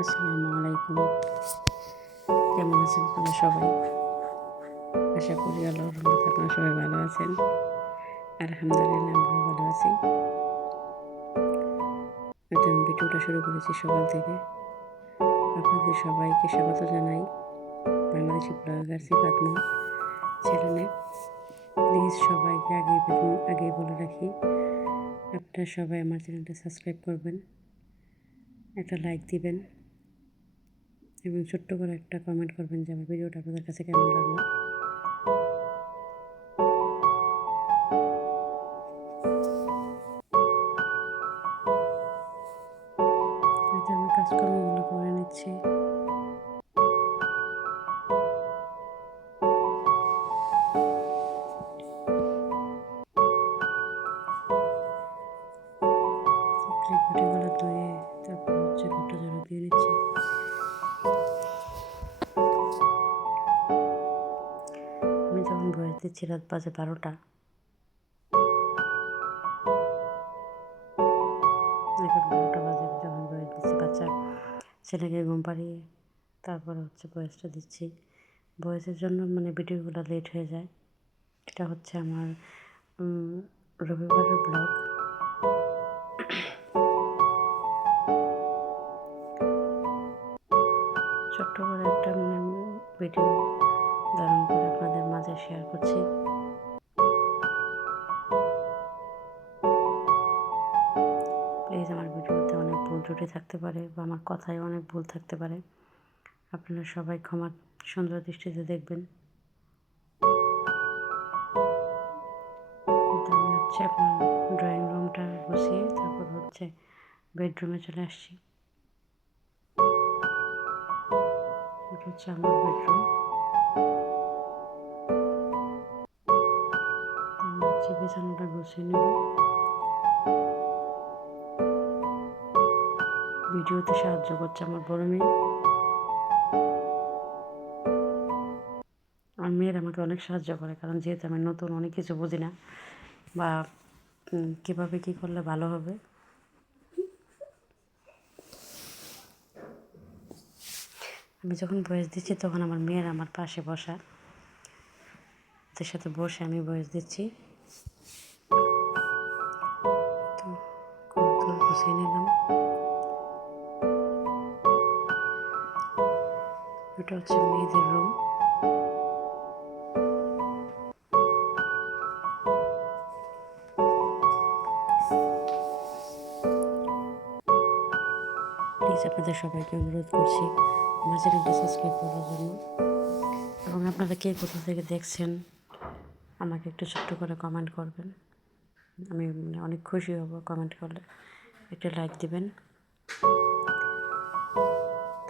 আসসালামু আলাইকুম। কেমন আছেন আপনারা সবাই? আশা করি আল্লাহর রহমতে আপনারা সবাই ভালো আছেন। আলহামদুলিল্লাহ আমরাও ভালো আছি। আমি ভিডিওটা শুরু করেছি সকাল থেকে। আপনাদের সবাইকে স্বাগত জানাই বাংলাদেশি ব্লগার ফাতমা চ্যানেলে। প্লিজ সবাইকে আগেই বলে রাখি, আপনারা সবাই আমার চ্যানেলটা সাবস্ক্রাইব করবেন, একটা লাইক দিবেন এবং ছোট্ট করে একটা কমেন্ট করবেন যে আমার ভিডিওটা আপনাদের কাছে কেমন লাগলো। আমি কাজকর্মগুলো করে নিচ্ছি। গুটিগুলো ধুয়ে তারপর ঘরটা ঝাড়ু দিয়ে নিচ্ছি। আমি যখন বয়স দিচ্ছি রাত বাজে 12টা। এখন 12টা বাজে যখন বয়স দিচ্ছি, বাচ্চার ছেলেকে ঘুম পাড়িয়ে তারপর বয়সটা দিচ্ছি। বয়সের জন্য ভিডিওগুলো লেট হয়ে যায়। এটা আমার রবিবারের ব্লগ। ছোট্ট করে একটা ভিডিও ধারণ করে আপনাদের মাঝে শেয়ার করছি। প্লিজ আমার ভিডিওতে অনেক ভুল ত্রুটি থাকতে পারে বা আমার কথায় অনেক ভুল থাকতে পারে। আপনারা সবাই ক্ষমা সুন্দর দৃষ্টিতে দেখবেন। আমি আপনার ড্রয়িং রুমটা গুছিয়ে তারপর বেডরুমে চলে আসছি। এটা আমার বেডরুম। আমি বিছানাটা গুছিয়ে নেব। ভিডিওতে সাহায্য করছে আমার বড় মেয়ে। আমার মেয়ের আমাকে অনেক সাহায্য করে, কারণ যেহেতু আমি নতুন, অনেক কিছু বুঝি না বা কীভাবে কী করলে ভালো হবে। আমি যখন ভয়েস দিচ্ছি তখন আমার মেয়ের আমার পাশে বসা, ওদের সাথে বসে আমি ভয়েস দিচ্ছি। তো গুছিয়ে নিলাম। এটা মেয়েদের রুম। প্লিজ আপনাদের সবাইকে অনুরোধ করছি আমার চ্যানেলটা সাবস্ক্রাইব করার জন্য, এবং আপনারা কে কোথা থেকে দেখছেন আমাকে একটু ছোট্ট করে কমেন্ট করবেন। আমি অনেক খুশি হব কমেন্ট করলে। একটা লাইক দিবেন,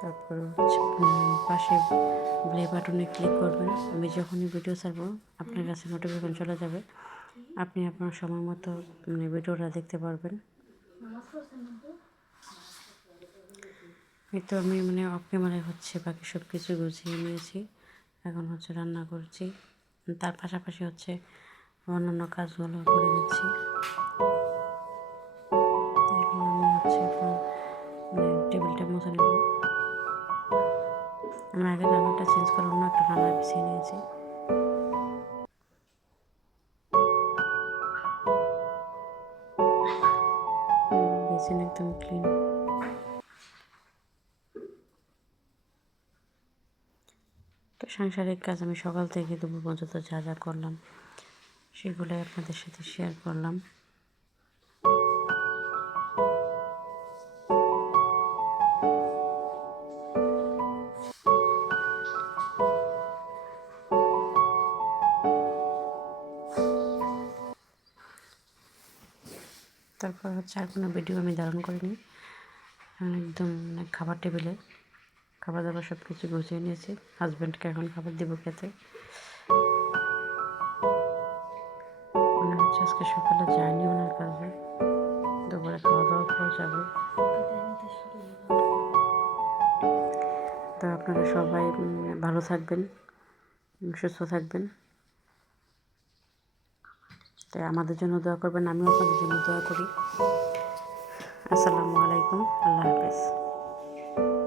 তারপর পাশে প্লে বাটনে ক্লিক করবেন। আমি যখনই ভিডিও ছাড়বো আপনার কাছে নোটিফিকেশন চলে যাবে, আপনি আপনার সময় মতো ভিডিওটা দেখতে পারবেন। এই তো আমি অফ ক্যামেরায় বাকি সব কিছু গুছিয়ে নিয়েছি। এখন রান্না করছি, তার পাশাপাশি অন্যান্য কাজগুলো করে দিচ্ছি। এখন আমি টেবিলটা মুছে নেব। আমি আগে রান্নাটা চেঞ্জ করে অন্য একটা রান্না বিছিয়ে নিয়েছি। বেসিন একদম ক্লিন। তো সাংসারিক কাজ আমি সকাল থেকে দুপুর পর্যন্ত যা যা করলাম সেগুলোই আপনাদের সাথে শেয়ার করলাম। তারপর আর কোনো ভিডিও আমি ধারণ করিনি। একদম খাবার টেবিলে খাবার দাবার সব কিছু গুছিয়ে নিয়েছি। হাজব্যান্ডকে এখন খাবার দেবো খেতে। মনে হচ্ছে আজকে সকালে যায়নি ওনার কাজে, দুপুরে খাওয়া দাওয়া করে যাবে। তো আপনারা সবাই ভালো থাকবেন, সুস্থ থাকবেন। তাই আমাদের জন্য দোয়া করবেন, আমিও আপনাদের জন্য দোয়া করি। আসসালামু আলাইকুম, আল্লাহ হাফেজ।